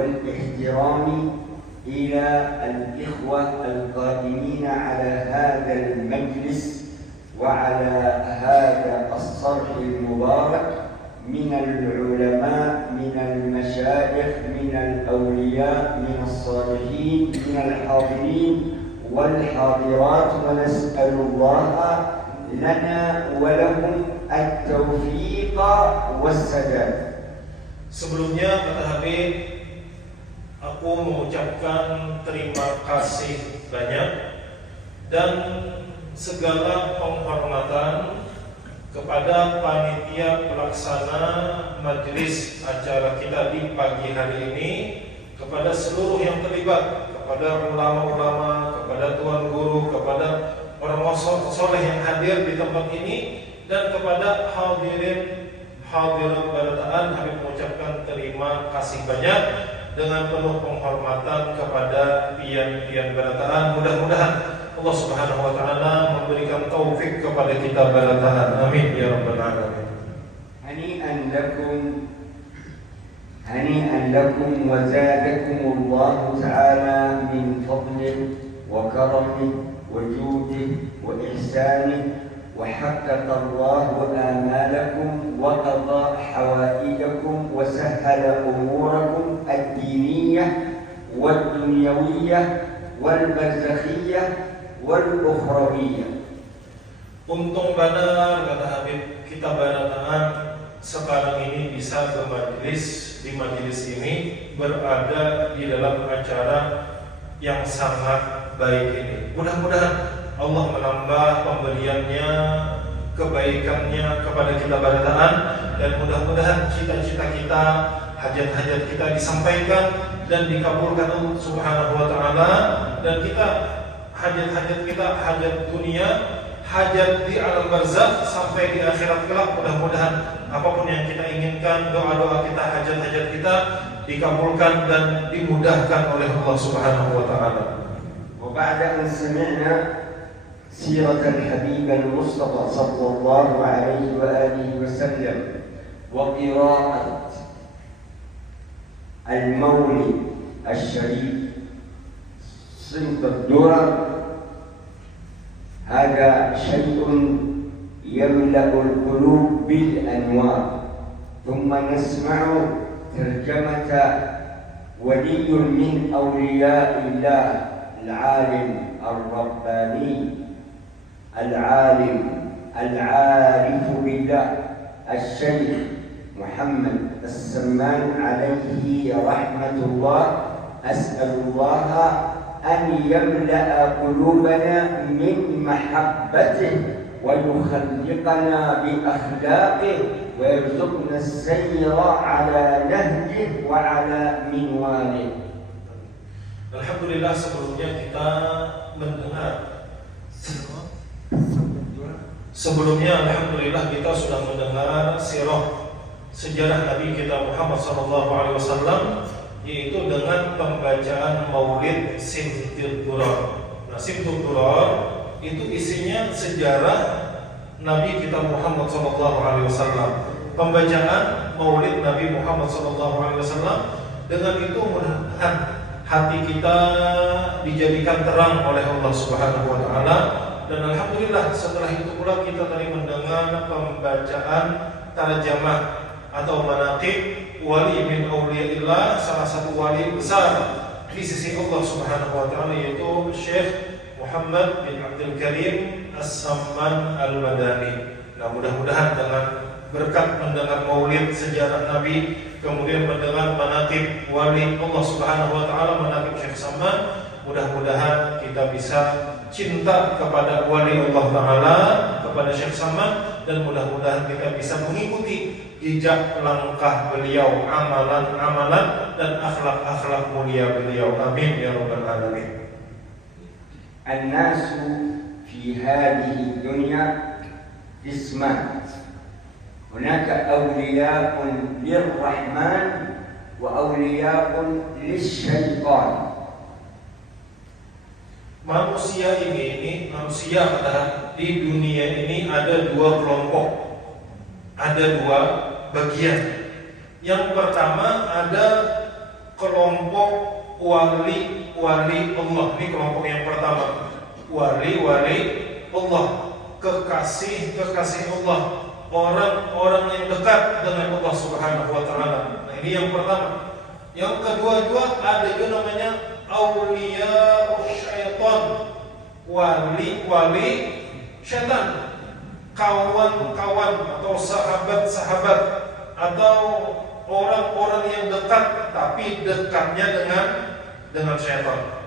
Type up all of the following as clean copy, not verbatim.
والاحترام إلى الإخوة القائمين على هذا المجلس وعلى هذا الصرح المبارك من العلماء، من المشايخ، من الأولياء، من الصالحين، من الحاضرين والحاضرات، ونسأل الله لنا ولهم التوفيق والسداد. Sebelumnya kata Habib, aku mengucapkan terima kasih banyak dan segala penghormatan kepada panitia pelaksana majelis acara kita di pagi hari ini, kepada seluruh yang terlibat, kepada ulama-ulama, kepada tuan guru, kepada orang soleh yang hadir di tempat ini, dan kepada hadirin hadirat barataan. Habib mengucapkan terima kasih banyak dengan penuh penghormatan kepada pian-pian barataan. Mudah-mudahan Allah Subhanahu wa taala memberikan taufik kepada kita barataan. Amin ya rabbal alamin. هنيئا لكم وزادكم الله تعالى من فضله وكرمه وجوده وإحسانه، وحقق الله آمالكم وقضى حوائجكم وسهل أموركم الدينية والدنيوية والبرزخية والأخروية. Untung benar kata Habib, kita barataan sekarang ini bisa di majelis ini berada di dalam acara yang sangat baik ini. Mudah-mudahan Allah menambah pemberiannya, kebaikannya kepada kita barataan, dan mudah-mudahan cita-cita kita, hajat-hajat kita disampaikan dan dikabulkan Allah Subhanahu wa taala, dan kita hajat-hajat kita, hajat dunia, hajat di alam barzakh sampai di akhirat kelak, mudah-mudahan apapun yang kita inginkan, doa-doa kita, hajat-hajat kita dikabulkan dan dimudahkan oleh Allah Subhanahu wa taala. Wa ba'da an sami'na سيرة الحبيب المصطفى صلى الله عليه وآله وسلم وقراءة المولد الشريف صنف الدرر، هذا شيء يملأ القلوب بالأنوار. ثم نسمع ترجمة ولي من أولياء الله، العالم الرباني، العالم العارف بالله، الشيخ محمد السمان عليه رحمة الله. أسأل الله أن يملأ قلوبنا من محبته ويخلقنا بأخلاقه ويرزقنا السير على نهجه وعلى منواله. Alhamdulillah, sebelumnya kita mendengar alhamdulillah kita sudah mendengar sirah sejarah Nabi kita Muhammad SAW, yaitu dengan pembacaan Maulid Simtud Durar. Nah, Simtud Durar itu isinya sejarah Nabi kita Muhammad SAW. Pembacaan Maulid Nabi Muhammad SAW, dengan itu mudah-mudahan hati kita dijadikan terang oleh Allah Subhanahu wa taala. Dan alhamdulillah setelah itu pula kita tadi mendengar pembacaan tarjamah atau manaqib wali min auliyaillah, salah satu wali besar di sisi Allah Subhanahu wa taala, yaitu Syekh Muhammad bin Abdul Karim As-Samman Al-Madani. Nah, mudah-mudahan dengan berkat mendengar maulid sejarah Nabi, kemudian mendengar manaqib wali Allah Subhanahu wa taala, manaqib Syekh Samman, mudah-mudahan kita bisa cinta kepada wali Allah taala, kepada Syekh Samman, dan mudah-mudahan kita bisa mengikuti jejak langkah beliau, amalan-amalan dan akhlak-akhlak mulia beliau. Amin ya rabbal alamin. An-nasu fi hadhihi dunya isman. Hunaka awliya'un lirrahman wa awliya'un lisyaitan. Manusia adalah di dunia ini ada dua kelompok, ada dua bagian. Yang pertama ada kelompok wali-wali Allah. Ini kelompok yang pertama. Wali-wali Allah, kekasih-kekasih Allah, orang-orang yang dekat dengan Allah Subhanahu wa taala. Nah, ini yang pertama. Yang kedua ada juga namanya auliya syaitan, wali-wali syaitan, kawan-kawan atau sahabat-sahabat atau orang-orang yang dekat, tapi dekatnya dengan syaitan.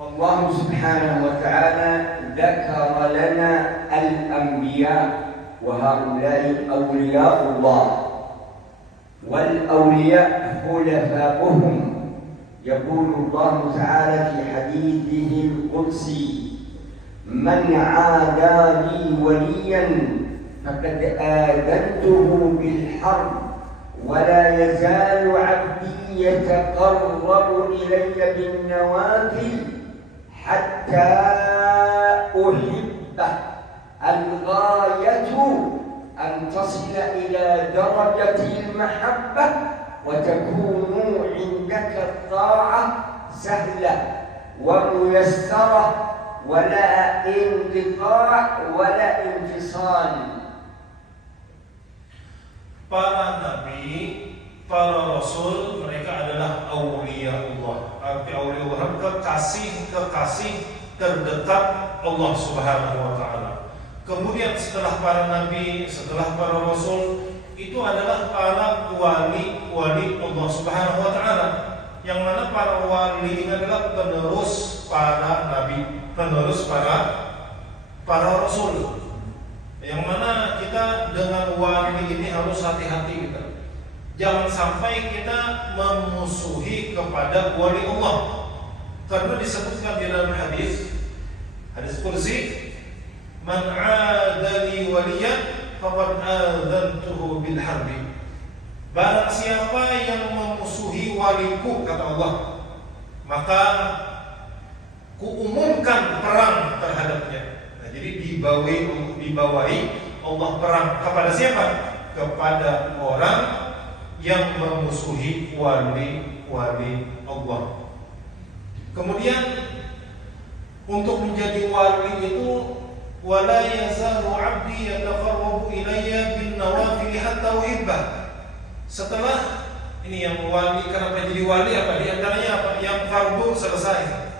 Allah Subhanahu wa ta'ala dzakara lana al-anbiya wa haula'i awliya'ullah wal awliya' khulafa'uhum. Yaqulu Allah ta'ala fi hadithihi al-qudsi man 'ada li waliyan faqad adantuhu bil harb ولا يزال عبدي يتقرب إلي بالنوافل حتى أحبه. الغاية أن تصل إلى درجة المحبة وتكون عندك الطاعة سهلة وميسرة ولا انقطاع ولا انفصال. Para nabi, para rasul, mereka adalah aulia Allah. Arti aulia Allah, kekasih terdekat Allah Subhanahu wa taala. Kemudian setelah para nabi, setelah para rasul, itu adalah para wali-wali Allah Subhanahu wa taala. Yang mana para wali ini adalah penerus para nabi, penerus para rasul. Yang mana kita dengan wali ini harus hati-hati kita. Jangan sampai kita memusuhi kepada wali Allah. Karena disebutkan di dalam hadis qudsi, man 'adali waliyan faqad adantuhu bil harbi. Barang siapa yang memusuhi waliku, kata Allah, maka kuumumkan perang terhadapnya. Jadi dibawahi Allah perang kepada siapa? Kepada orang yang memusuhi wali-wali Allah. Kemudian untuk menjadi wali itu wala yazalu 'abdi yataqarrabu ilayya bin nawafil hatta uhibbah. Setelah ini yang wali, kenapa jadi wali, apa di antaranya apa? Yang fardu selesai.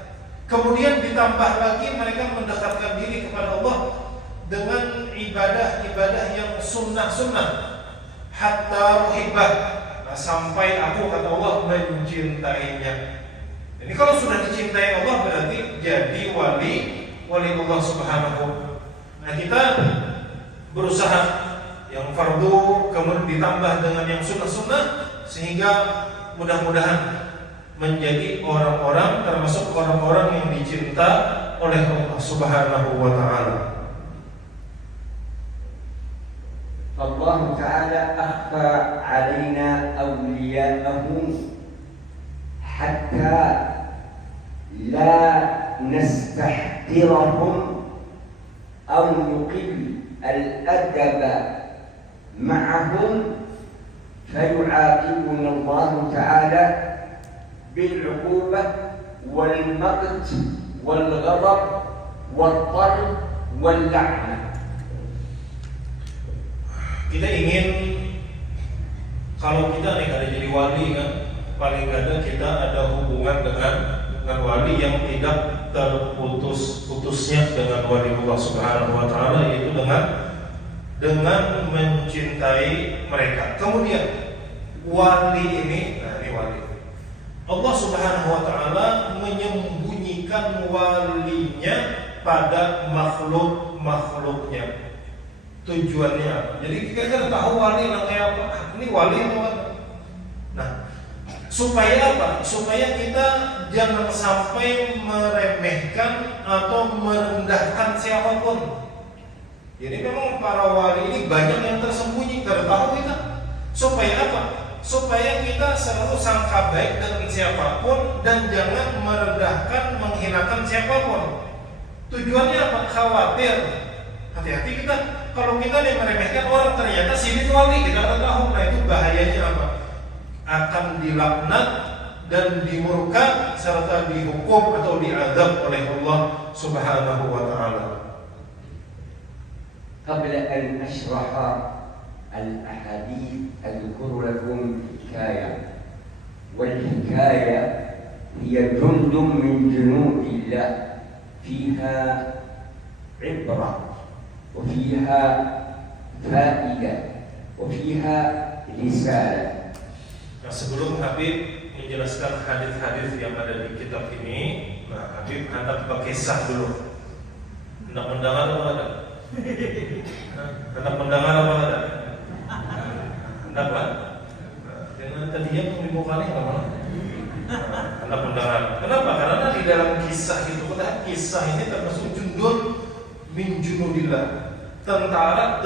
Kemudian ditambah lagi mereka mendekatkan diri kepada Allah dengan ibadah-ibadah yang sunnah-sunnah hatta muhibbah. Nah, sampai aku, kata Allah, mencintainya. Ini kalau sudah dicintai Allah berarti jadi wali Allah Subhanahu. Nah, kita berusaha yang fardu kemudian ditambah dengan yang sunnah-sunnah sehingga mudah-mudahan menjadi orang-orang termasuk orang-orang yang dicinta oleh Allah Subhanahu wa taala. Allah Ta'ala akhfa 'alaina awliya'ahu hatta la nastahqirahum aw nuqil al-adaba ma'ahum fayu'aqibuna Allah Ta'ala بالعقوبة والمقت والغضب والطرد واللعنة. Kita ingin kalau kita nih kada jadi wali kan, paling kada kita ada hubungan dengan wali yang tidak terputus-putusnya dengan wali Allah Subhanahu wa taala, yaitu dengan mencintai mereka. Kemudian wali ini, nah ini wali. Allah Subhanahu wa taala menyembunyikan walinya pada makhluk-makhluknya. Tujuannya apa? Jadi kita kan tahu wali namanya apa? Ini wali apa? Nah, supaya apa? Supaya kita jangan sampai meremehkan atau merendahkan siapapun. Jadi memang para wali ini banyak yang tersembunyi, tidak tahu kita. Supaya apa? Supaya kita selalu sangka baik dengan siapapun dan jangan merendahkan, menghinakan siapapun. Tujuannya apa? Khawatir. Hati-hati kita. Kalau kita meremehkan orang, ternyata sini wali, kita tidak tahu. Nah itu bahayanya apa? Akan dilaknat dan dimurka serta dihukum atau diazab oleh Allah Subhanahu wa taala. قبل أن أشرح الأحاديث أذكر لكم حكاية، والحكاية هي جند من جنود الله فيها عبرة وفيها فائدة وفيها رسالة. Nah, sebelum Habib menjelaskan hadis-hadis yang ada di kitab ini, nah Habib hendak berkisah dulu. Hendak mendengar apa ada? Hendak mendengar apa ada? Hendak apa? Dengan tadi yang membukannya nggak malah. Hendak mendengar. Kenapa? Karena di dalam kisah itu, kisah ini termasuk jundun min junudillah. Tentara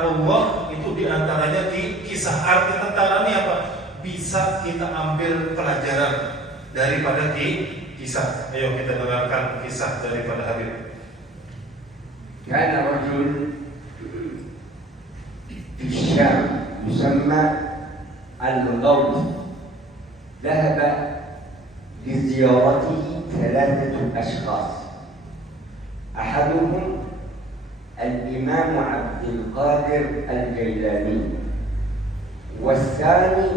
Allah itu diantaranya di kisah. Arti tentara ini apa? Bisa kita ambil pelajaran daripada kisah. Ayo kita dengarkan kisah daripada Habib. كان رجل في الشام يسمى الغوث، ذهب لزيارته 3 أشخاص، أحدهم الإمام عبد القادر الجيلاني، والثاني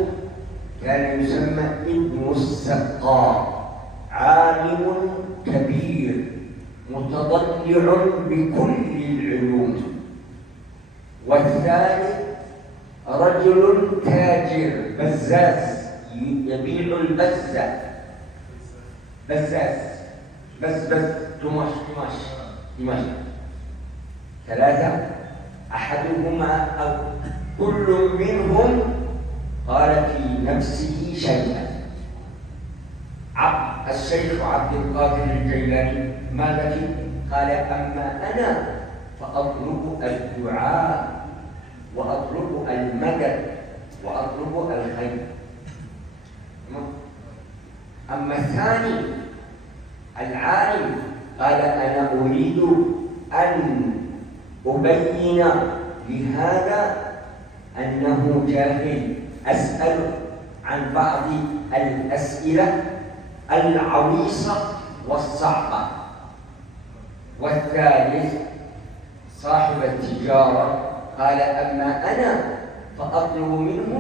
كان يسمى ابن السقاء، عالم كبير متضلع بكل العلوم، والثالث رجل تاجر بزاز يبيع البزة، بزاز بز دمشق. 3 أحدهما أو كل منهم قال في نفسه شيئا. الشيخ عبد القادر الجيلاني ماذا فيه؟ قال أما أنا فأطلب الدعاء وأطلب المدد وأطلب الخير. أما الثاني العالم قال أنا أريد أن أبين لهذا أنه جاهل، أسأل عن بعض الأسئلة العويصة والصعبة. والثالث صاحب التجارة قال أما أنا فأطلب منه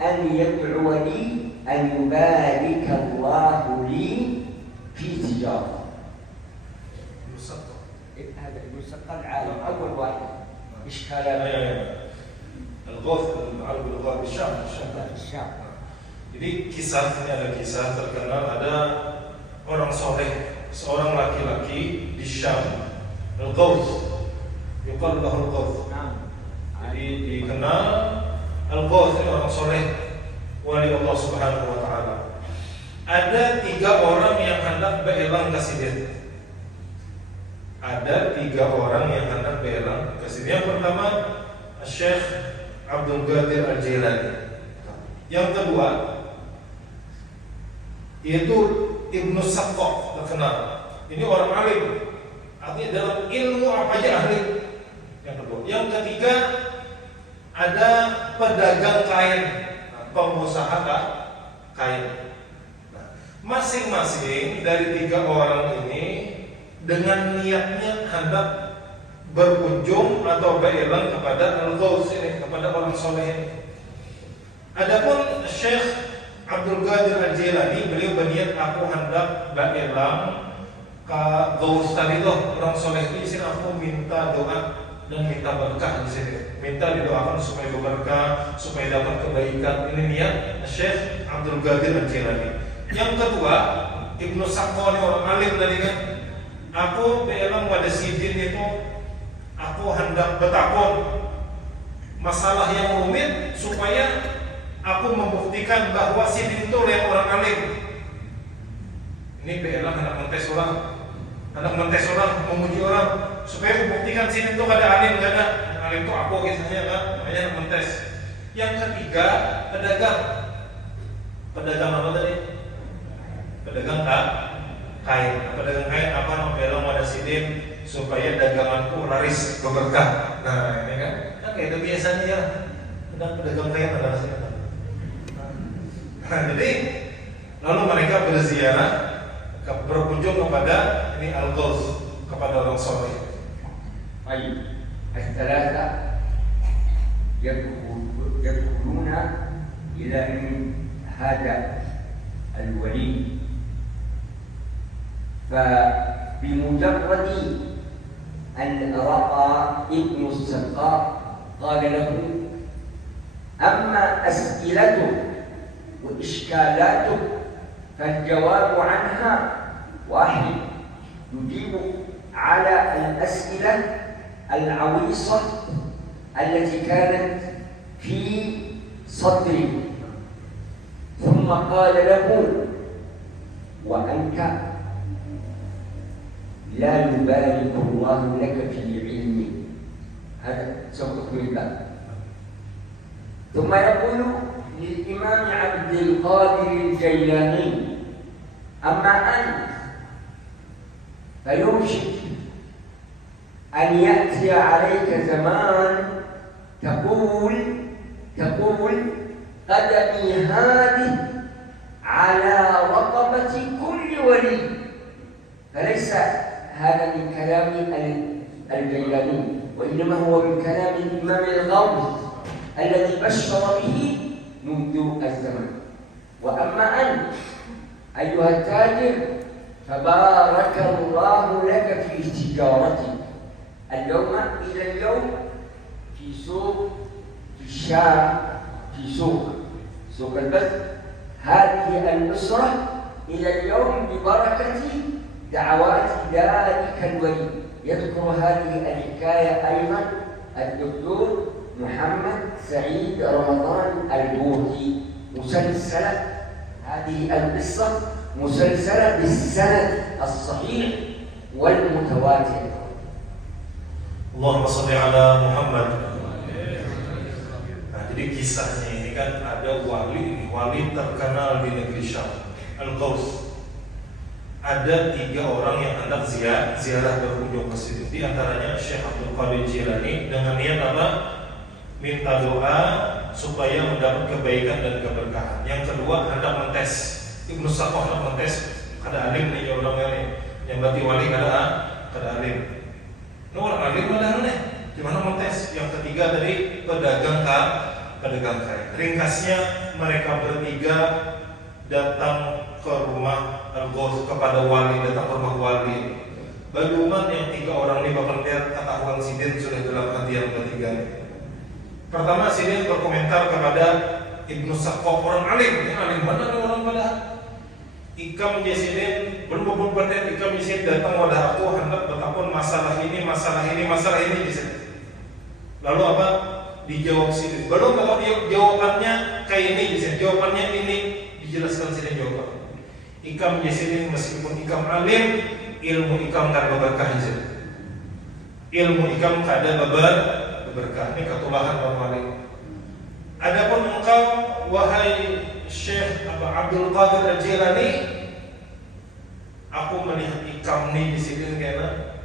أن يدعو لي أن يبارك الله لي في تجارة. هذا المسقى العالم أول واحد إشكالات الغوث المعروف بالغوث بالشام. Jadi kisah ini ada kisah terkenal, ada orang soleh, seorang laki-laki di Syam, Al-Ghawth, yuqal lahu Al-Ghawth. Jadi dikenal Al-Ghawth ini orang soleh, wali Allah Subhanahu wa taala. Ada 3 orang yang hendak beelang kasih dia. Ada 3 orang yang hendak beelang kasih dia. Yang pertama Syekh Abdul Qadir Al-Jailani. Yang kedua yaitu Ibnu Saqqah, terkenal. Ini orang alim, artinya dalam ilmu apa aja ahli. Yang kedua, yang ketiga ada pedagang kain, pengusaha kain. Nah, masing-masing dari 3 orang ini dengan niatnya hendak berkunjung atau berelang kepada Al-Ghawth ini, kepada orang soleh ini. Adapun Syekh Abdul Qadir Al-Jailani, beliau berniat aku hendak berelang ke Ghawth tadi tuh, orang soleh di sini, aku minta doa dan minta berkah di sini. Minta didoakan supaya berkah, supaya dapat kebaikan. Ini niat Syekh Abdul Qadir Al-Jailani. Yang kedua, Ibnu Saqqah, orang alim tadi kan. Aku berelang pada sidin itu, aku hendak bertakun masalah yang rumit supaya aku membuktikan bahwa sidin itu yang orang alim. Ini berelang hendak mentes orang, memuji orang supaya membuktikan sidin itu ada alim, gak ada alim itu aku kisahnya kan, makanya hendak mentes. Yang ketiga pedagang apa tadi? Pedagang kain. Pedagang kain apa? Membelang pada sidin supaya daganganku laris berberkah. Nah ini kan kayak itu biasanya ya, pedagang kain ada hasilnya. Nah, jadi Lalu mereka berziarah, berkunjung kepada ini Al-Ghaus, kepada orang soleh. طيب الثلاثة يدخلون إلى أن هذا الولي، فبمجرد أن رأى ابن السقاء قال له: أما أسئلته وإشكالاته فالجواب عنها واحد، يجيب على الأسئلة العويصة التي كانت في صدري. ثم قال له: وأنت لا يبارك الله لك في علمك. هذا سوف يقول. ثم يقول للإمام عبد القادر الجيلاني: أما أنت فيوشك أن يأتي عليك زمان تقول قدمي هذه على رقبة كل ولي. فليس هذا من كلام الجيلاني، وإنما هو من كلام الإمام الغوث الذي بشر به منذ الزمن. وأما أنت أيها التاجر فبارك الله لك في تجارتك اليوم إلى اليوم في سوق، في الشام، في سوق البث. هذه الأسرة إلى اليوم ببركة دعوات ذلك الولي. يذكر هذه الحكاية أيضا الدكتور محمد سعيد رمضان البوطي مسلسلة. هذه القصة مسلسلة بالسند الصحيح والمتواتر. Allahumma shalli ala Muhammad. Nah, jadi kisahnya ini kan ada wali terkenal di negeri Syam, Al-Ghaus. Ada 3 orang yang hendak ziarah berkunjung ke situ. Di antaranya Syekh Abdul Qadir Jilani dengan niat apa? Minta doa supaya mendapat kebaikan dan keberkahan. Yang kedua hendak mentes. Ibnu Saqqah hendak mentes. Ada alim nih orangnya nih. Yang berarti wali ada alim. Ini orang alim ada aneh. Gimana mentes? Yang ketiga dari pedagang kain. Ringkasnya mereka bertiga datang ke rumah Al-Ghaus, kepada wali, datang ke rumah wali. Bagaimana yang 3 orang ini bakal lihat ketahuan sidin sudah dalam hati yang ketiga. Pertama sidin berkomentar kepada Ibnu Saqqah, orang alim. Ini alim mana ada orang pada Ikam Jasidin belum berpendek. Ikam Jasidin datang wadah aku hendak bertakun masalah ini Jasidin. Lalu apa? Dijawab Sidin. Belum kalau jawabannya kayak ini Jasidin. Jawabannya ini dijelaskan Sidin jawaban. Ikam Jasidin meskipun Ikam alim, ilmu Ikam kada berkah Jasidin. Ilmu Ikam kada berkah. Ini ketulahan orang alim. Adapun engkau wahai Syekh Abdul Qadir Al-Jilani, aku melihat Ikam nih di sini kayaknya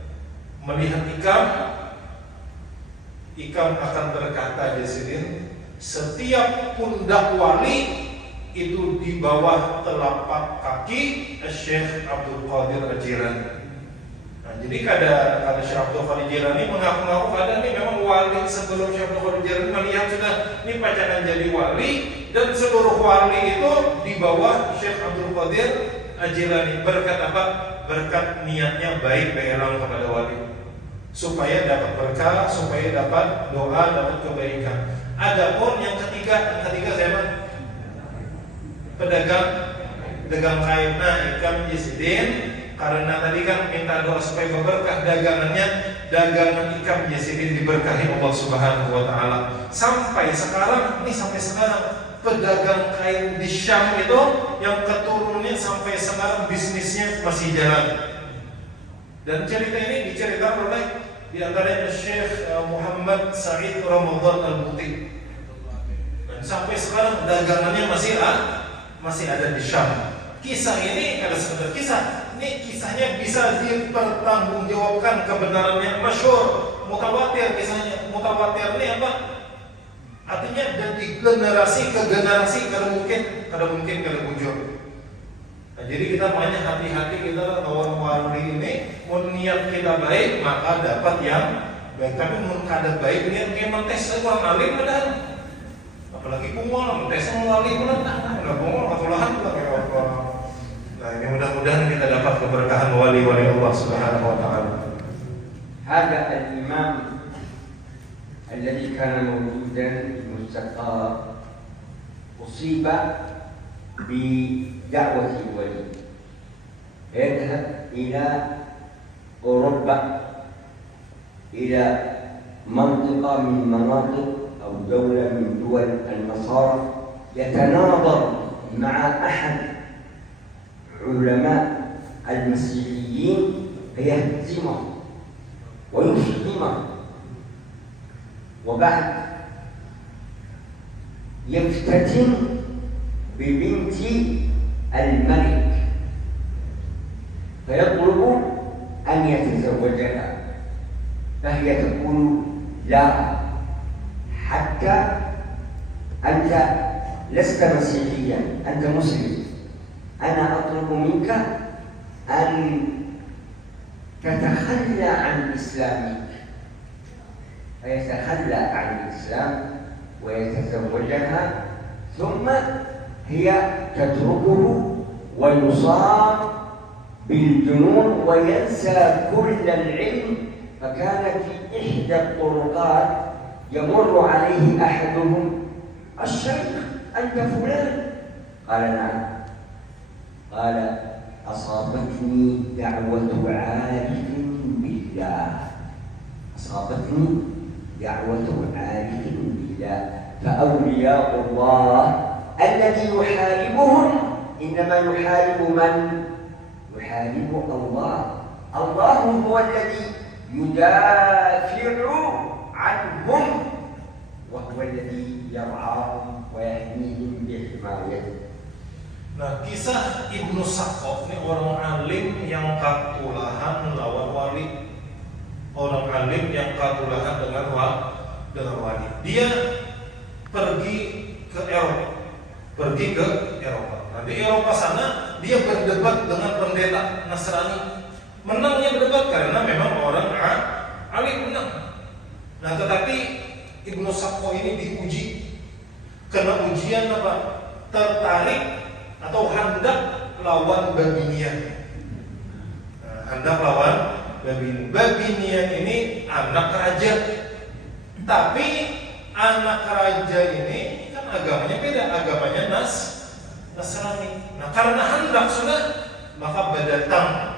melihat Ikam akan berkata di sini, setiap pundak wali itu di bawah telapak kaki Syekh Abdul Qadir Al-Jilani. Nah, jadi kada Syekh Abdul Qadir Al-Jilani mengaku-ngaku ada nih memang wali sebelum Syekh Abdul Qadir Al-Jilani melihat sudah ini pacaran jadi wali. Dan seluruh wali itu di bawah Syekh Abdul Qadir Al-Jilani. Berkat apa? Berkat niatnya baik berelang kepada wali, supaya dapat berkah, supaya dapat doa, dapat kebaikan. Adapun yang ketiga saya pedagang kain. Nah, Ikam Jasidin karena tadi kan minta doa supaya berkah dagangan Ikam Jasidin diberkahi Allah Subhanahu wa taala. Sampai sekarang pedagang kain di Syam itu yang keturunannya sampai sekarang bisnisnya masih jalan. Dan cerita ini diceritakan oleh di antaranya Syekh Muhammad Sa'id Ramadan Al-Buti. Dan sampai sekarang dagangannya masih ada di Syam. Kisah ini ada sekedar kisah. Ini kisahnya bisa dipertanggungjawabkan kebenarannya, masyhur, mutawatir kisahnya. Mutawatir ini apa? Artinya dari generasi ke generasi kada mungkin kada bujur. Nah, jadi kita makanya hati-hati kita lawan wali ini, mau niat kita baik maka dapat yang baik. Tapi mau kada baik niat kayak mentes orang alim padahal. Apalagi kumol mentes wali pun nah kumol katulahan pula kayak orang. Nah, ini mudah-mudahan kita dapat keberkahan wali-wali Allah Subhanahu wa taala. هذا الإمام الذي كان موجودا في مستقى أصيب بدعوة الولي يذهب إلى أوروبا إلى منطقة من مناطق أو دولة من دول النصارى يتناظر مع أحد علماء المسيحيين فيهزمه ويفهمه وبعد يفتتن ببنت الملك فيطلب أن يتزوجها فهي تقول لا حتى أنت لست مسيحيا أنت مسلم أنا أطلب منك أن تتخلى عن إسلامك فيتخلى عن الإسلام ويتزوجها ثم هي تتركه ويصاب بالجنون وينسى كل العلم فكان في إحدى الطرقات يمر عليه أحدهم الشيخ أنت فلان قال نعم قال أصابتني دعوة عارف بالله أصابتني دعوة عارف بالله فأولياء الله الذي يحاربهم إنما يحارب من؟ يحارب الله الله هو الذي يدافع عنهم وهو الذي يرعاهم ويحميهم بحمايته. Nah, kisah Ibnu Saqqaf ini orang alim yang katulahan lawan wali. Orang alim yang katulahan dengan wali. Dia pergi ke Eropa. Nah, di Eropa sana dia berdebat dengan pendeta Nasrani. Menangnya berdebat karena memang orang alim menang. Nah, tetapi Ibnu Saqqaf ini diuji. Kena ujian apa? Tertarik atau hendak lawan Babinian. Nah, hendak lawan Babinian. Babinian ini anak raja. Tapi anak raja ini kan agamanya beda, agamanya Nasrani. Nah, karena hendak sudah maka berdatang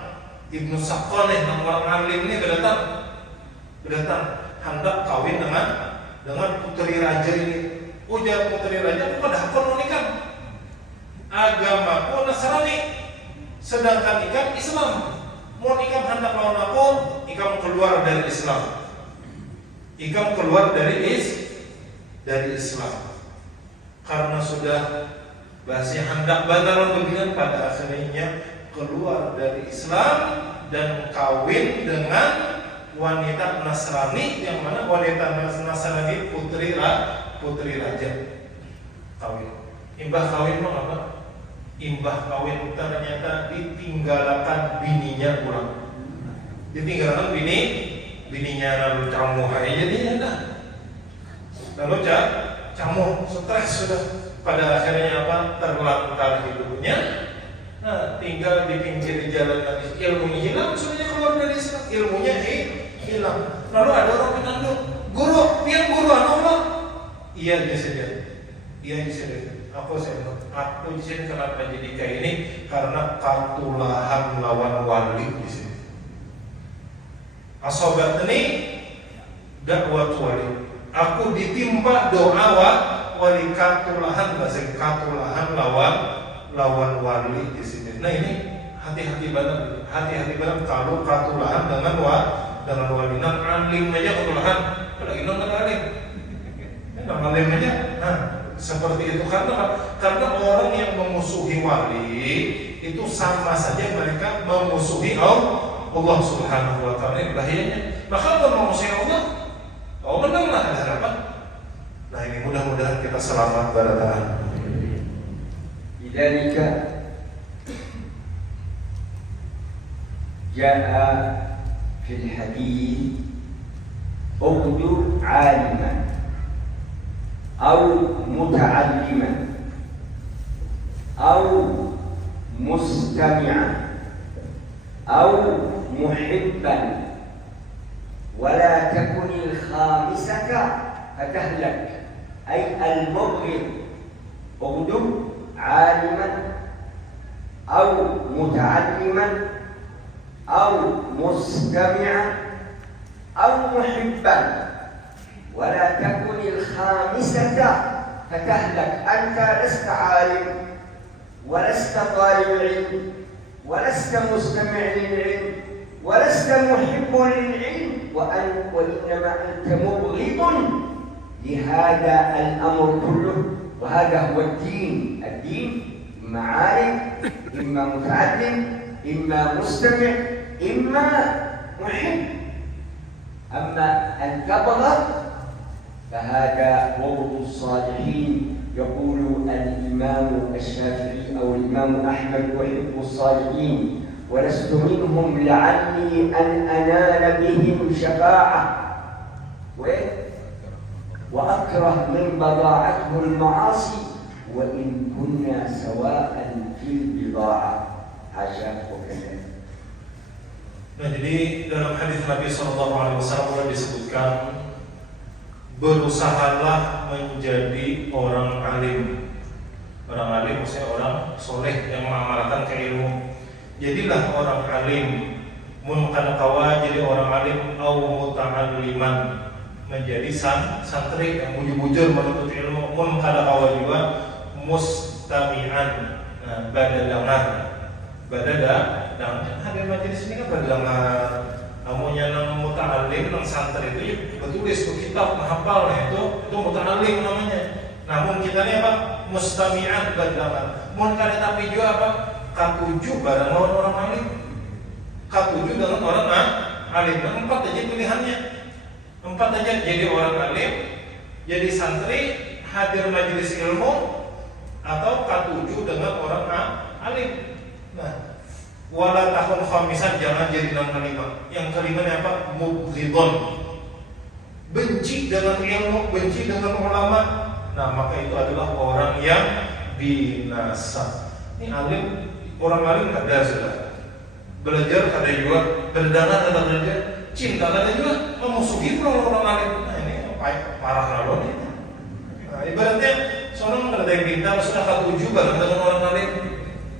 Ibnu Saqqaf yang orang alim ini berdatang hendak kawin dengan putri raja ini. Ujar putri raja, "Kok dah kon nikah? Agamaku Nasrani, sedangkan ikam Islam. Mau ikam hendak lawan aku, ikam keluar dari Islam. Ikam keluar dari Islam. Karena sudah bahasnya hendak batalan begini, pada akhirnya keluar dari Islam dan kawin dengan wanita Nasrani, yang mana wanita Nasrani putri raja. Kawin. Imbah kawin mah apa? Imbah kawin ternyata ditinggalkan bininya pulang. Ditinggalkan bininya lalu camu aja jadinya dah. Lalu camu stres sudah, pada akhirnya apa? Terlantar hidupnya. Nah, tinggal di pinggir jalan tadi, ilmunya hilang, sebenarnya keluar dari Islam, ilmunya hilang. Lalu ada orang menanduk, "Guru, pian guru apa?" Iya disini. Aku di sini kenapa jadi kayak ini? Karena katulahan lawan wali di sini. Asobat ini dakwah wali. Aku ditimpa doa wali, katulahan, bahasa katulahan lawan wali di sini. Nah, ini hati-hati banget kalau katulahan dengan wali. Nan alim aja katulahan, apalagi non alim. Nan alim aja. Nah, seperti itu karena orang yang memusuhi wali itu sama saja mereka memusuhi Allah Subhanahu wa taala. Ini bahayanya. Maka kalau memusuhi Allah, menanglah, ada harapan. Nah, ini mudah-mudahan kita selamat baratan. لذلك جاء في الحديث اغد عالما أو متعلما أو مستمعا أو محبا ولا تكن الخامسة فتهلك، أي المبغض. اغد عالما أو متعلما أو مستمعا أو محبا ولا تكن الخامسة فتهلك. أنت لست عالم ولست طالب علم ولست مستمع للعلم ولست محب للعلم، وإنما أنت مبغض لهذا الأمر كله. وهذا هو الدين. الدين إما عالم، إما متعلم، إما مستمع، إما محب. أما أن تبغض فهذا بغض الصالحين. يقول الإمام الشافعي أو الإمام أحمد: أحب الصالحين ولست منهم لعلي أن أنال بهم شفاعة، وأكره من بضاعته المعاصي وإن كنا سواء في البضاعة. حاشا وكذا. Nah, jadi dalam hadis Nabi SAW disebutkan, berusahalah menjadi orang alim. Orang alim maksudnya orang soleh yang mengamalkan keilmu. Jadilah orang alim. Mun kana kawa jadi orang alim, au muta'alliman, menjadi santri yang bujur-bujur menuntut ilmu. Mun kana kawa juga mustami'an, badadangan. Dan hadir majelis ini kan badadangan. Amunya nang muta'allim, nang santri itu betulis ke kitab menghafal, itu muta'allim namanya. Namun kita ini apa? Mustami'an, badadangan. Mun kana tapi juga apa? Katuju barang orang alim. Katuju dengan orang alim. Nah, 4 aja pilihannya. 4 aja, jadi orang alim, jadi santri, hadir majelis ilmu, atau katuju dengan orang alim. Nah, wala tahun khamisan, jangan jadi yang kelima. Yang kelimanya apa? Mubghidun, benci dengan ilmu, benci dengan ulama. Nah, maka itu adalah orang yang binasa. Ini alim, orang alim ada sudah. Belajar ada juga, berdangan ada belajar, cinta ada juga, memusuhi orang alim. Nah, ini parah lalu nih. Nah, ibaratnya seorang ada yang pintar sudah katuju bareng dengan orang alim.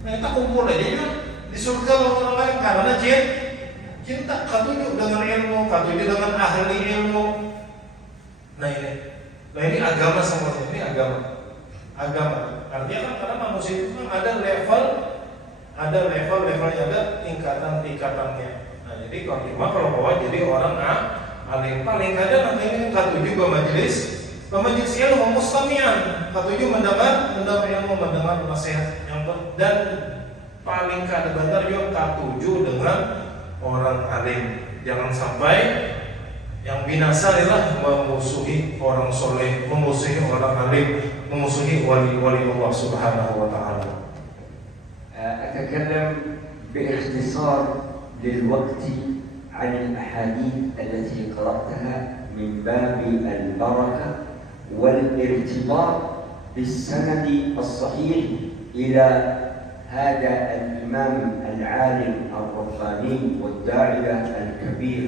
Nah, kita kumpul aja juga di surga orang lain karena cinta, katuju dengan ilmu, katuju dengan ahli ilmu. Nah ini agama semuanya. Ini agama. Artinya kan karena manusia itu kan ada levelnya, ada tingkatan-tingkatannya. Nah, jadi kalau bawa jadi orang alim, paling kadang nanti katuju majelis ilmu, mustami'an, katuju mendengar ilmu, mendengar nasihat yang dan paling kadang-kadang juga katuju dengan orang alim. Jangan sampai yang binasa adalah memusuhi orang soleh, memusuhi orang alim, memusuhi wali-wali Allah Subhanahu wa ta'ala. أتكلم باختصار للوقت عن الأحاديث التي قرأتها من باب البركة والارتباط بالسند الصحيح إلى هذا الإمام العالم الرباني والداعية الكبير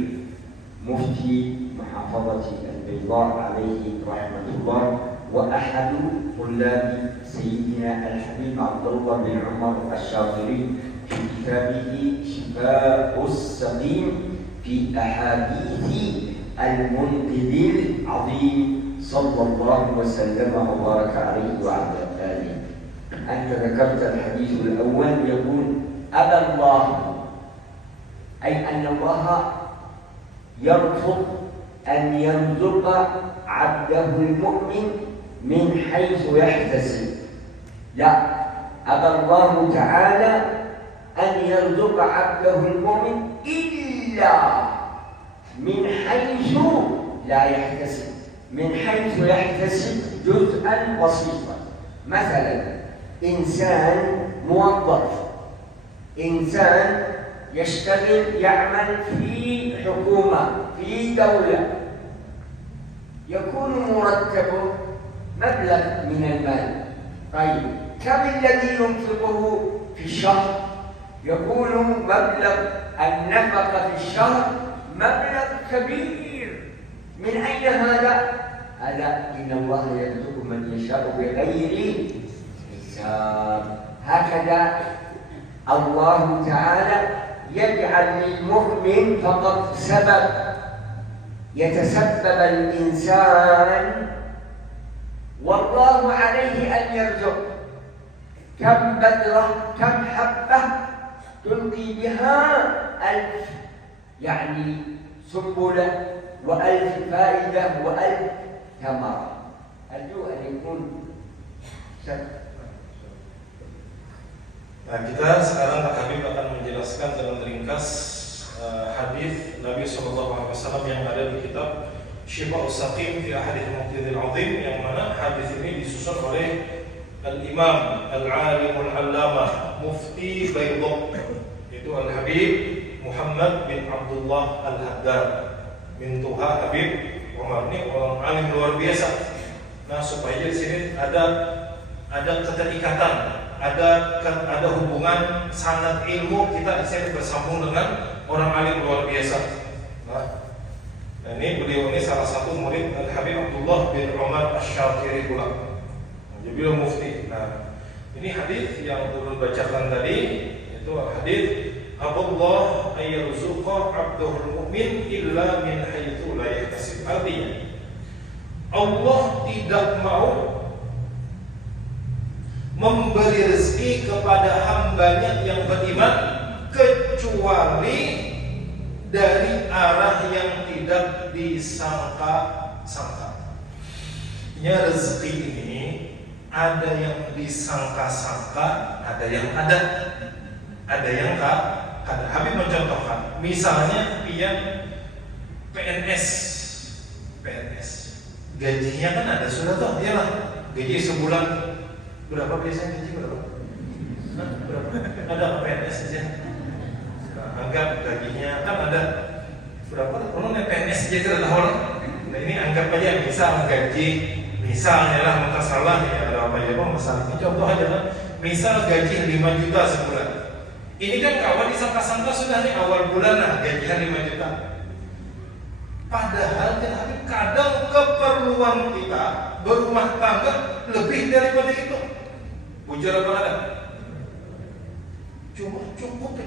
مفتي محافظة البيضاء عليه رحمة الله، وأحد طلاب سيدنا الحبيب عبد الله بن عمر الشاطري في كتابه شفاء السقيم في أحاديث المنقذ العظيم صلى الله وسلم وبارك عليه وعلى آله. أنت ذكرت الحديث الأول يقول أبى الله، أي أن الله يرفض أن يرزق عبده المؤمن من حيث يحتسب. لا، أبى الله تعالى أن يرزق عبده المؤمن إلا من حيث لا يحتسب. من حيث يحتسب جزءا بسيطا. مثلا إنسان موظف، إنسان يشتغل يعمل في حكومة في دولة، يكون مرتبه مبلغ من المال. طيب كم الذي ينفقه في الشهر؟ يكون مبلغ النفقة في الشهر مبلغ كبير. من أين هذا؟ هذا إن الله يرزق من يشاء بغير حساب. هكذا الله تعالى يجعل للمؤمن فقط سبب يتسبب الإنسان والله عليه أن يرزق. كم بذرة كم حبة تلقي بها 1000 يعني سنبلة و1000 فائدة و1000 ثمرة. أرجو أن يكون Nah, kita sekarang Pak Habib akan menjelaskan dengan ringkas hadis Nabi SAW yang ada di kitab Shifa'us Saqim fi Ahadits Muqtadil Azim, yang mana hadis ini disusun oleh Al-Imam Al-Alim Al-Allamah Mufti Baydaq, itu Al-Habib Muhammad bin Abdullah Al-Haddad bin Tuha Habib Umar. Ini orang alim luar biasa. Nah, supaya di sini ada keterikatan, ada hubungan sanad ilmu kita di sini bersambung dengan orang alim luar biasa. Nah, ini beliau ini salah satu murid Al-Habib Abdullah bin Umar Asy-Syatiri pula. Jadi beliau mufti. Nah, ini hadis yang ulun bacakan tadi, itu hadis Allah ayyarzuqa 'abduhul mu'min illa min haitsu la yahtasib. Artinya Allah tidak mau memberi rezeki kepada hambanya yang beriman kecuali dari arah yang tidak disangka-sangka. Ya, rezeki ini ada yang disangka-sangka, ada yang ada yang tak ada. Habib mencontohkan, misalnya yang PNS, gajinya kan ada sudah toh, iyalah gaji sebulan berapa biasanya, gaji berapa? Berapa? Ada PNS aja. Nah, anggap gajinya kan ada berapa? Kalau PNS aja tidak tahu. Nah, ini anggap aja misal gaji, misalnya lah maka salah ya, ada apa ya bang masalah ini contoh aja kan. Misal gaji 5 juta sebulan. Ini kan kawan disangka-sangka sudah nih awal bulan lah gajian 5 juta. Padahal kadang keperluan kita berumah tangga lebih daripada itu. Ujar apa ada? Cukup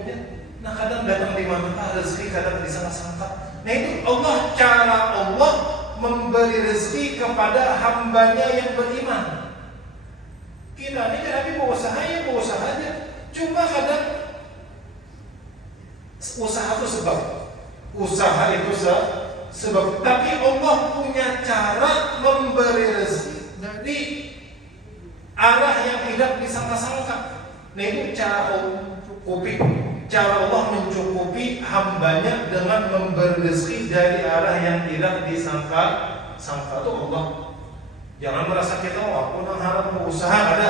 aja. Nah, kadang datang di mana rezeki, kadang disangka-sangka. Nah, itu cara Allah memberi rezeki kepada hambanya yang beriman. Kita ini kan berusaha aja. Cuma kadang usaha itu sebab. Tapi Allah punya cara memberi rezeki dari arah yang tidak disangka-sangka. Nah, itu cara Allah mencukupi hambanya dengan memberi rezeki dari arah yang tidak disangka-sangka. Itu Allah. Jangan merasa kita aku harap berusaha ada.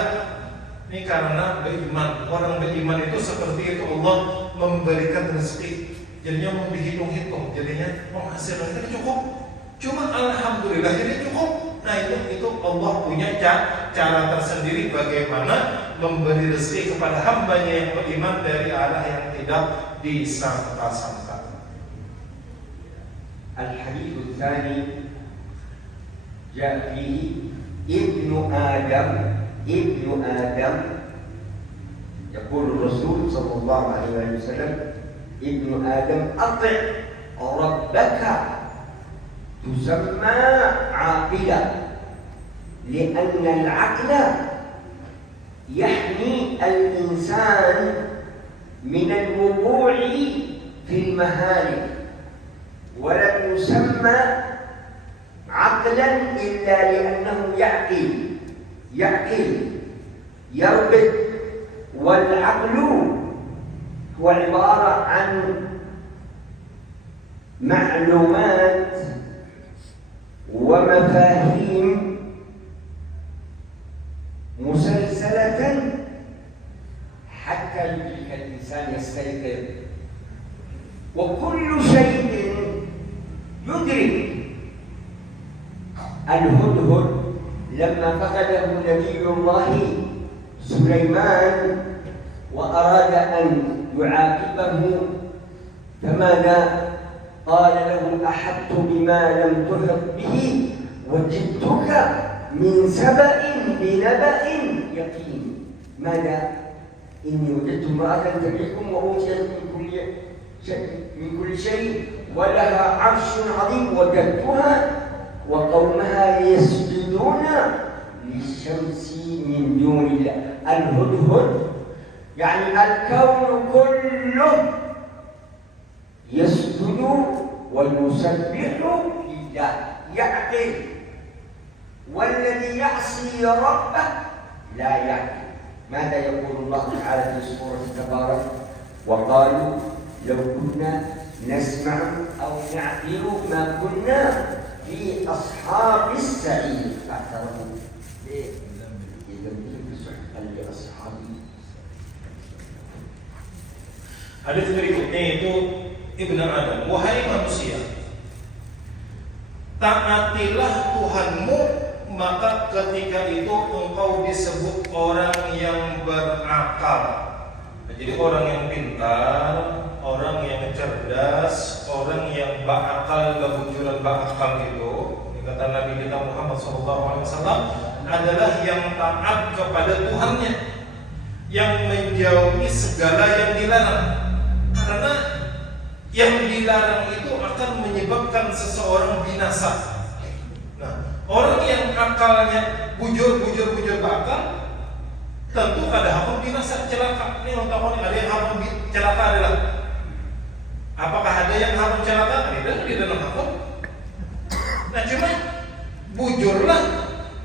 Ini karena beriman. Orang beriman itu seperti itu, Allah memberikan rezeki. Jadinya mau dihitung-hitung, jadinya hasilnya itu cukup. Cuma alhamdulillah jadi cukup. Nah, itu Allah punya cara tersendiri bagaimana memberi rezeki kepada hambanya yang beriman dari arah yang tidak disangka-sangka. Al-hadits tsani جاء فيه ابن آدم يقول الرسول صلى الله عليه وسلم ابن آدم أطع ربك تسمى عاقلا لأن العقل يحمي الإنسان من الوقوع في المهالك، ولم يسمى عقلا إلا لأنه يعقل يربط. والعقل هو عبارة عن معلومات ومفاهيم مسلسلة حتى يدرك الإنسان الإنسان يستيقظ وكل شيء يدرك. الهدهد لما فقده نبي الله سليمان وأراد أن يعاقبه فماذا قال له؟ أحطت بما لم تحط به وجئتك من سبأ بنبأ يقين. ماذا؟ إني وجدت امرأة تملكهم وأوتيت من كل شيء ولها عرش عظيم وجدتها وقومها يسجدون للشمس من دون الله. الهدهد يعني الكون كله يسجد ويسبح لله، يعقل. والذي يعصي ربه لا يعقل. ماذا يقول الله تعالى في سورة تبارك؟ وقالوا لو كنا نسمع أو نعقل ما كنا في أصحاب السعير. فاعترفوا بذنبهم فسحقا لأصحابه. Hadis berikutnya itu Ibnu Adam, wahai manusia, taatilah Tuhanmu, maka ketika itu engkau disebut orang yang berakal. Jadi orang yang pintar, orang yang cerdas, orang yang berakal, kebujuran berakal itu, kata Nabi kita Muhammad SAW, adalah yang taat kepada Tuhannya, yang menjauhi segala yang dilarang. Karena yang dilarang itu akan menyebabkan seseorang binasa. Nah, orang yang akalnya bujur bakal, tentu ada hal binasa, celaka. Ini orang tahu ada yang hal celaka adalah. Apakah ada yang hal celaka? Tidak di dalam hakam. Nah, cuma bujurlah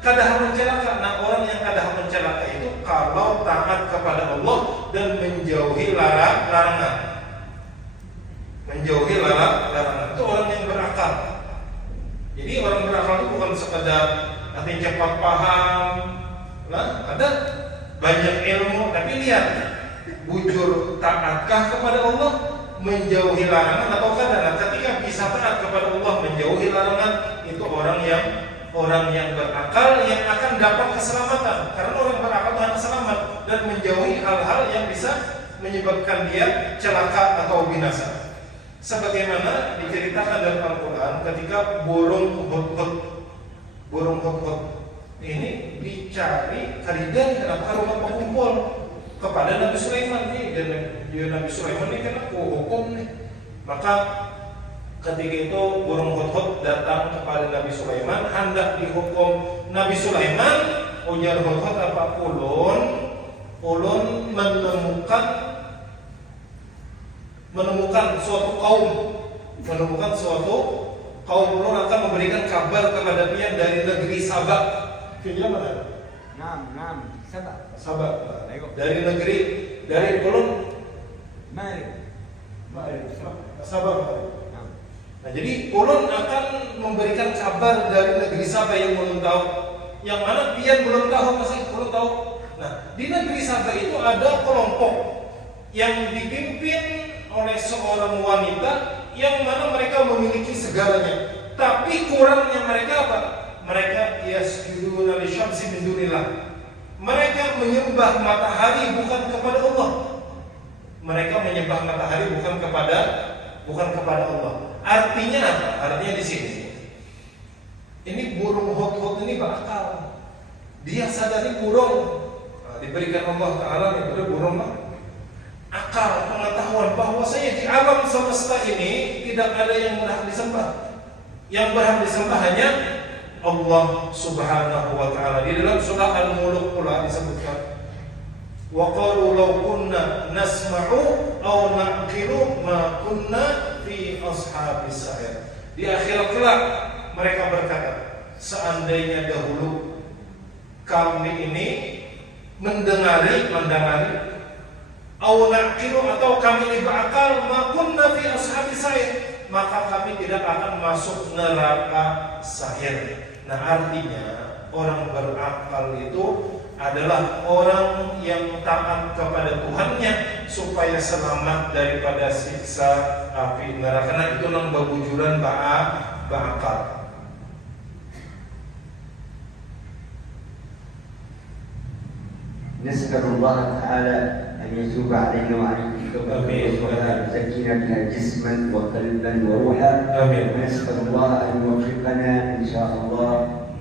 kada hal celaka. Nah, orang yang kada hal celaka itu kalau taat kepada Allah dan menjauhi larangan. Menjauhi larangan itu orang yang berakal. Jadi orang berakal itu bukan sekadar artinya cepat paham, nah ada banyak ilmu, tapi lihat bujur taatkah kepada Allah, menjauhi larangan atau kada. Nah, ketika bisa taat kepada Allah, menjauhi larangan, itu orang yang berakal yang akan dapat keselamatan. Karena orang berakal itu hanya selamat dan menjauhi hal-hal yang bisa menyebabkan dia celaka atau binasa. Sebagaimana diceritakan dalam Al-Quran ketika burung hudhud ini dicari karidan kenapa rumah pengumpul kepada Nabi Sulaiman nih, dan Nabi Sulaiman ini kan hukum nih. Maka ketika itu burung hudhud datang kepada Nabi Sulaiman hendak dihukum. Nabi Sulaiman ujar hudhud apa? Ulun menemukan suatu kaum ulun akan memberikan kabar kepada dia dari negeri Sabak. Kira mana? Sabak. Dari ulun Sabak. Nah, jadi ulun akan memberikan kabar dari negeri Sabak yang ulun tahu. Yang mana pian belum tahu, masih ulun tahu. Nah, di negeri Sabak itu ada kelompok yang dipimpin oleh seorang wanita yang mana mereka memiliki segalanya, tapi kurangnya mereka apa? Mereka yasjuduna lisyamsi min dunillah. Mereka menyembah matahari bukan kepada Allah. Mereka menyembah matahari bukan kepada Allah. Artinya apa? Artinya di sini. Ini burung hudhud ini berakal. Dia sadari burung. Nah, diberikan Allah Taala kepada burung akal, pengetahuan bahwasanya di alam semesta ini tidak ada yang berhak disembah. Yang berhak disembah hanya Allah Subhanahu wa taala. Di dalam surah Al-Mulk pula disebutkan, wa qalu law kunna nasma'u aw naqilu ma kunna fi ashabis sa'ir. Di akhirat kelak mereka berkata, seandainya dahulu kami ini mendengari atau kami ini berakal, makunna fi ashabis sa'ir, maka kami tidak akan masuk neraka sa'ir. Nah, artinya orang berakal itu adalah orang yang taat kepada Tuhannya supaya selamat daripada siksa api neraka. Karena itu nang babujuran bakal. نسأل الله تعالى أن يتوب علينا وعليكم توبة نصوحا يزكينا بها جسما وقلبا وروحا. ونسأل الله أن يوفقنا إن شاء الله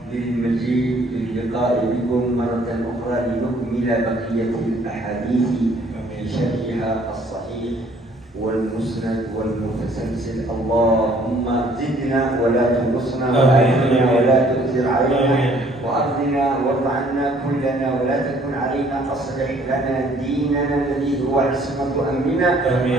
للمجيء للقاء بكم مرة أخرى لنكمل بقية الأحاديث في شرحها الصحيح والمسند والمتسلسل. اللهم زدنا ولا تنقصنا وأعنا ولا تؤثر علينا وأرضنا وارض عنا كلنا ولا تكن علينا. أصلح لنا ديننا الذي هو عصمة أمرنا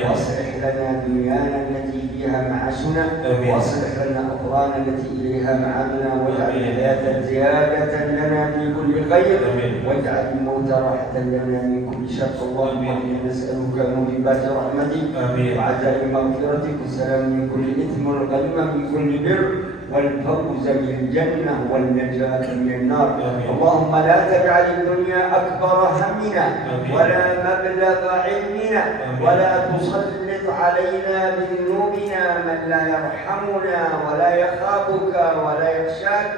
وأصلح لنا دنيانا التي فيها معاشنا وأصلح لنا أخرانا التي إليها معادنا واجعل الحياة زيادة لنا في كل خير واجعل الموت راحة لنا من كل شر. اللهم إنا نسألك موجبات رحمتك وعزائم مغفرتك والسلام من كل إثم والغنيمة من كل بر والفوز بالجنة والنجاة من النار. اللهم لا تجعل الدنيا أكبر همنا ولا مبلغ علمنا ولا تسلط علينا بذنوبنا من لا يرحمنا ولا يخافك ولا يخشاك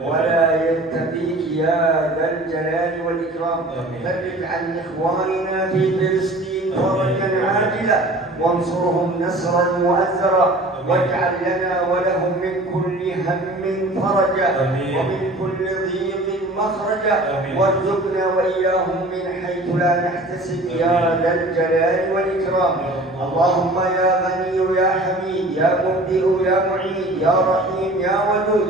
ولا يتقيك يا ذا الجلال والإكرام. فرج عن إخواننا في فلسطين فرجا عاجلا وانصرهم نصرا مؤثرا واجعل لنا ولهم من كل هم فرجا ومن كل ضيق مخرجا وارزقنا وإياهم من حيث لا نحتسب يا ذا الجلال والإكرام. اللهم يا غني يا حميد يا مبدئ يا معيد يا رحيم يا ودود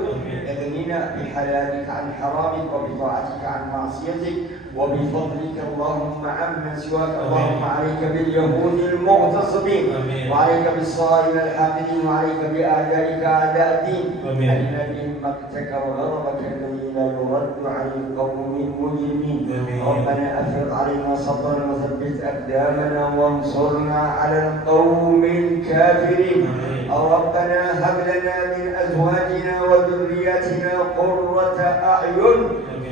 اغننا بحلالك عن حرامك وبطاعتك عن معصيتك وبفضلك اللهم عمن سواك. اللهم عليك باليهود المغتصبين وعليك بالصائمين الحاقدين وعليك بأعدائك أعداء الدين الذين مقتك وغضبك الذي لا يرد عن القوم المجرمين. ربنا أفرغ علينا صبرا وثبت أقدامنا وانصرنا على القوم الكافرين. ربنا هب لنا من أزواجنا وذرياتنا قرة أعين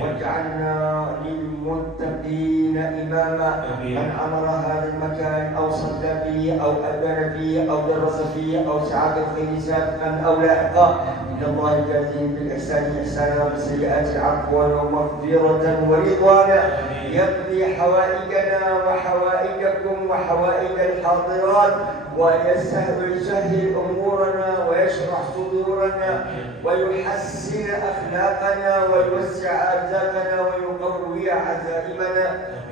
واجعلنا للمتقين إماما. من أمر هذا المكان أو صلى فيه أو أذن فيه أو درس فيه أو سعى بالخير سابقا أو لاحقا إن الله جازيهم بالإحسان إحسانا وبالسيئات عفوا ومغفرة ورضوانا. يقضي حوائجنا وحوائجكم وحوائج الحاضرات ويسهل أمورنا ويشرح صدورنا ويحسن أخلاقنا ويوسع أرزاقنا ويقوي عزائمنا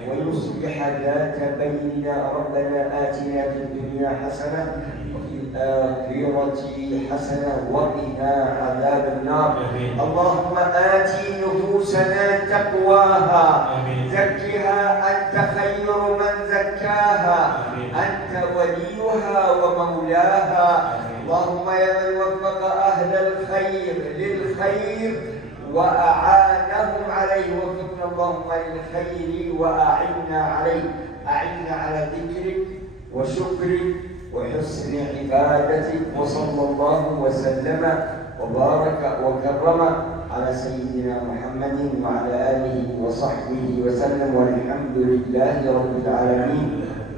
ويصلح ذات بيننا. ربنا آتنا في الدنيا حسنة وفي الآخرة حسنة وقنا عذاب النار. اللهم آت نفوسنا تقواها زكها أنت خير من زكاها أنت وليها ومولاها. اللهم يا من وفق أهل الخير للخير وأعانهم عليه وفقنا اللهم للخير وأعنا عليه. أعنا على ذكرك وشكرك وحسن عبادتك. وصلى الله وسلم وبارك وكرم على سيدنا محمد وعلى آله وصحبه وسلم والحمد لله رب العالمين.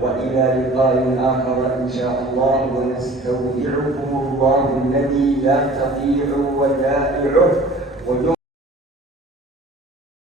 وإلى لقاء آخر إن شاء الله ونستودعكم الله الذي لا تضيع ودائعه